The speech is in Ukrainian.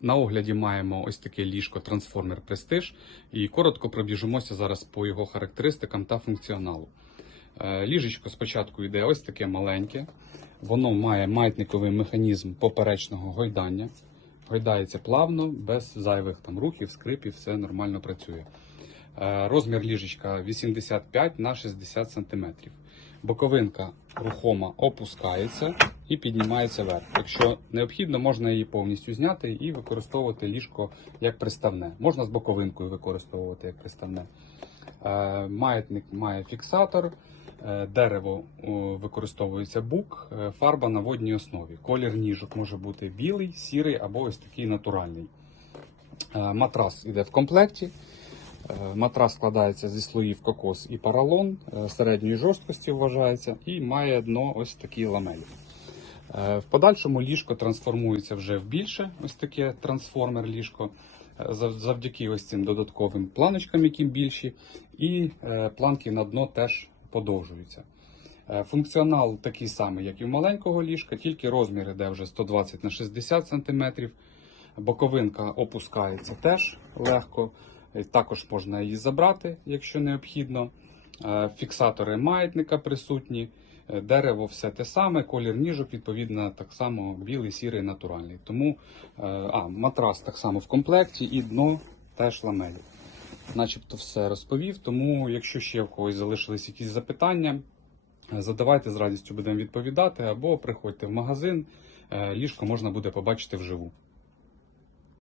На огляді маємо ось таке ліжко Transformer Prestige і коротко пробіжимося зараз по його характеристикам та функціоналу. Е, Ліжечко спочатку йде ось таке маленьке. Воно має маятниковий механізм поперечного гойдання. Гойдається плавно, без зайвих там рухів, скрипів, все нормально працює. Е, Розмір ліжечка 85 на 60 см. Боковинка рухома опускається і піднімається вверх. Якщо необхідно, можна її повністю зняти і використовувати ліжко як приставне. Можна з боковинкою використовувати як приставне. Е, Маятник має фіксатор, е, дерево використовується бук, е, фарба на водній основі. Колір ніжок може бути білий, сірий або ось такий натуральний. Матрас іде в комплекті. Матрас складається зі слоїв кокос і поролон, е, середньої жорсткості вважається, і має дно ось такі ламелі. Е, В подальшому ліжко трансформується вже в більше, ось таке трансформер ліжко, е, завдяки ось цим додатковим планочкам, які більші, і е, планки на дно теж подовжуються. Функціонал такий самий, як і в маленького ліжка, тільки розмір іде вже 120 на 60 см. Боковинка опускається теж легко. Також можна її забрати, якщо необхідно. Е, Фіксатори маятника присутні. Е, Дерево все те саме, колір ніжок, відповідно, так само білий, сірий, натуральний. Тому е, а, матрас так само в комплекті і дно теж ламелі. Начебто все розповів. Тому, якщо ще в когось залишились якісь запитання, задавайте з радістю будемо відповідати, або приходьте в магазин. Ліжко можна буде побачити вживу.